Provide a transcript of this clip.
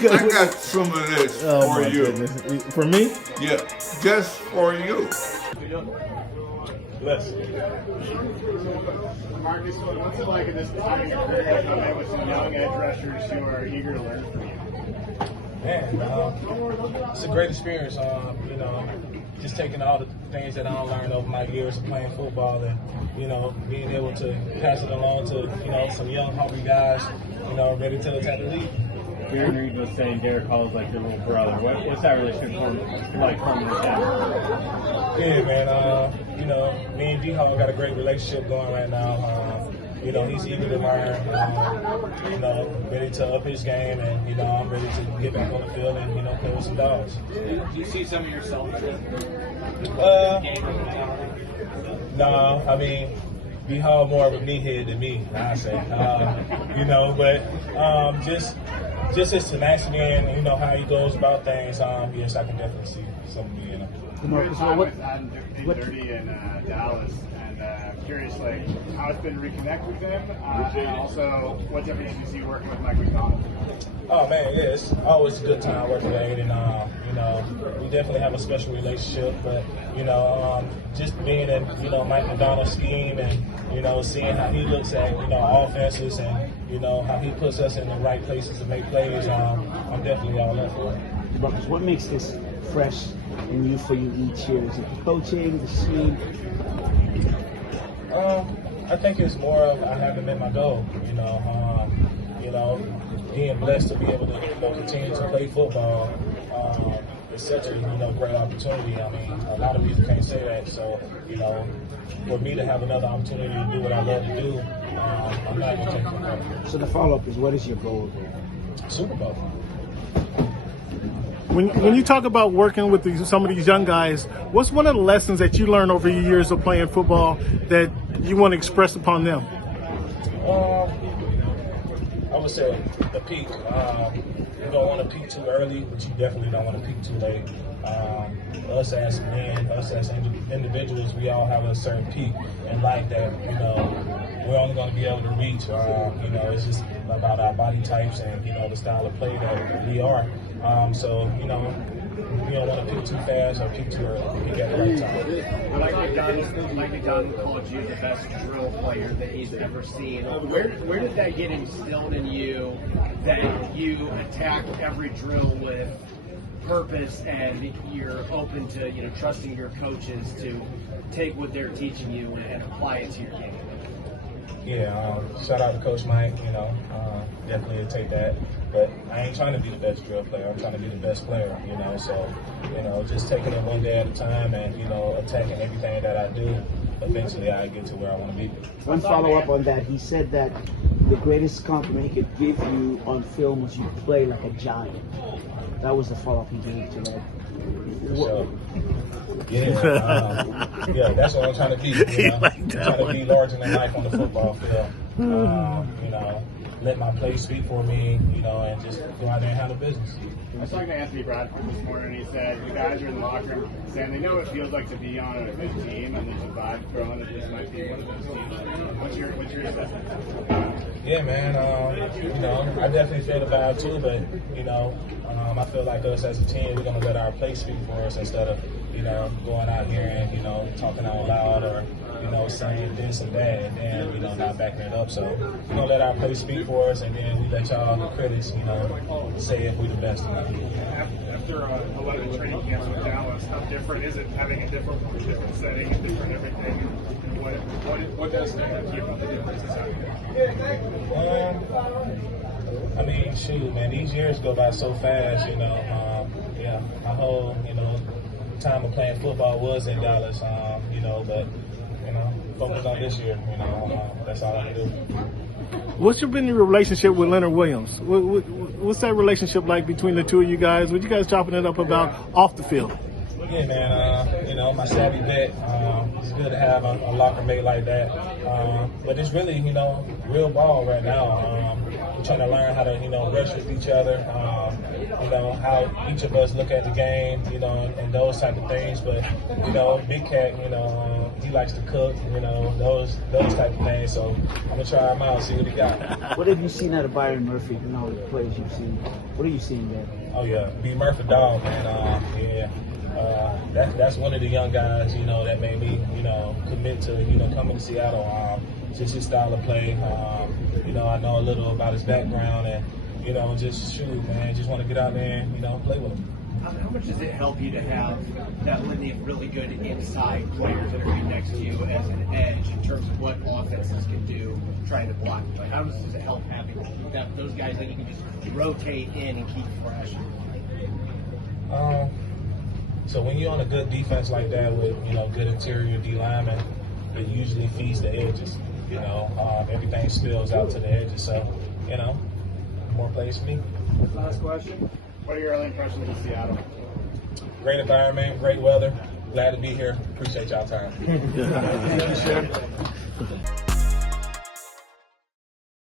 I got some of this for you. Goodness. For me? Yeah, just for you. Bless. Marcus, what's it like at this time in your career to play with some young edge rushers who are eager to learn from you? Man, it's a great experience. Just taking all the things that I learned over my years of playing football and, being able to pass it along to, some young, hungry guys, ready to attack the league. Jaren Reed was saying Derek Hall is like your little brother. What's that relationship like from the town? Yeah, man. Me and D-Hall got a great relationship going right now. He's eager to learn, ready to up his game, and, I'm ready to get back on the field and, play with some dogs. Do you see some of yourself in No, I mean, D-Hall more of a meathead than me, I say. But just his tenacity and, how he goes about things, yes, I can definitely see some of me in him. DeMarcus Lawrence on Dirty in Dallas, and I'm curious, how it's been to reconnect with him, and also what difference do you see working with Mike McDonald? Oh man, yeah, it's always a good time working with Aiden. We definitely have a special relationship, but just being in Mike McDonald's scheme and seeing how he looks at offenses and how he puts us in the right places to make plays, I'm definitely all in for it. DeMarcus, what makes this fresh and new for you each year? Is it the coaching, the scheme? I think it's more of I haven't met my goal. Being blessed to be able to continue to play football is such a great opportunity. I mean, a lot of people can't say that. So for me to have another opportunity to do what I love to do, I'm not going to take it for granted. So the follow-up is, what is your goal there? Super Bowl. When you talk about working with some of these young guys, what's one of the lessons that you learned over your years of playing football that you want to express upon them? I would say the peak. You don't want to peak too early, but you definitely don't want to peak too late. Us as men, us as individuals, we all have a certain peak in life that we're only going to be able to reach. It's just about our body types and the style of play that we are. So you don't want to peak too fast or peak too early. Peak at the right time. Mike McDonald called you the best drill player that he's ever seen. Where did that get instilled in you that you attack every drill with purpose and you're open to trusting your coaches to take what they're teaching you and apply it to your game? Yeah, shout out to Coach Mike. Definitely take that. But I ain't trying to be the best drill player. I'm trying to be the best player. So just taking it one day at a time and attacking everything that I do. Eventually, I get to where I want to be. One follow-up on that, he said that the greatest compliment he could give you on film was you play like a giant. That was the follow-up he gave to that. So, yeah, that's what I'm trying to be. I'm trying to be larger than life on the football field. Let my play speak for me, and just go out there and handle business. I was talking to Anthony Bradford this morning, and he said the guys are in the locker room saying they know what it feels like to be on a good team, and there's a vibe growing that this might be one of those teams. What's your assessment? Yeah, man. I definitely feel the vibe too, but I feel like us as a team, we're gonna let our play speak for us instead of going out here and talking out loud or saying this and that, and then not backing it up. So we're gonna let our play speak for us, and then we let y'all, the critics, say if we're the best or not. After 11 training camps with Dallas, how different is it having a different setting, different everything? What does that keep up the differences out here? I mean, shoot, man, these years go by so fast. My whole time of playing football was in Dallas. But focus on this year. That's all I can do. What's been your relationship with Leonard Williams? What's that relationship like between the two of you guys? What you guys chopping it up about off the field? Yeah, man. My savvy vet. It's good to have a locker mate like that. But it's really, real ball right now. We're trying to learn how to, rush with each other. How each of us look at the game, and those type of things. But, Big Cat, He likes to cook, you know, those type of things. So I'm gonna try him out, see what he got. What have you seen out of Byron Murphy? You know, the plays you've seen. What are you seeing there? Oh yeah, B Murphy dog, man. That's one of the young guys, you know, that made me, you know, commit to, you know, coming to Seattle. Just his style of play. You know, I know a little about his background, and you know, just shoot, man. Just want to get out there and, you know, play with him. How much does it help you to have that litany of really good inside players that are right next to you as an edge in terms of what offenses can do trying to block? Like, how does it help having those guys that you can just rotate in and keep fresh? So when you're on a good defense like that with, you know, good interior D linemen, it usually feeds the edges. You know, everything spills out to the edges. So, you know, more plays for me. Last question. What are your early impressions of Seattle? Great environment, great weather. Glad to be here. Appreciate y'all time. Thank you, sir.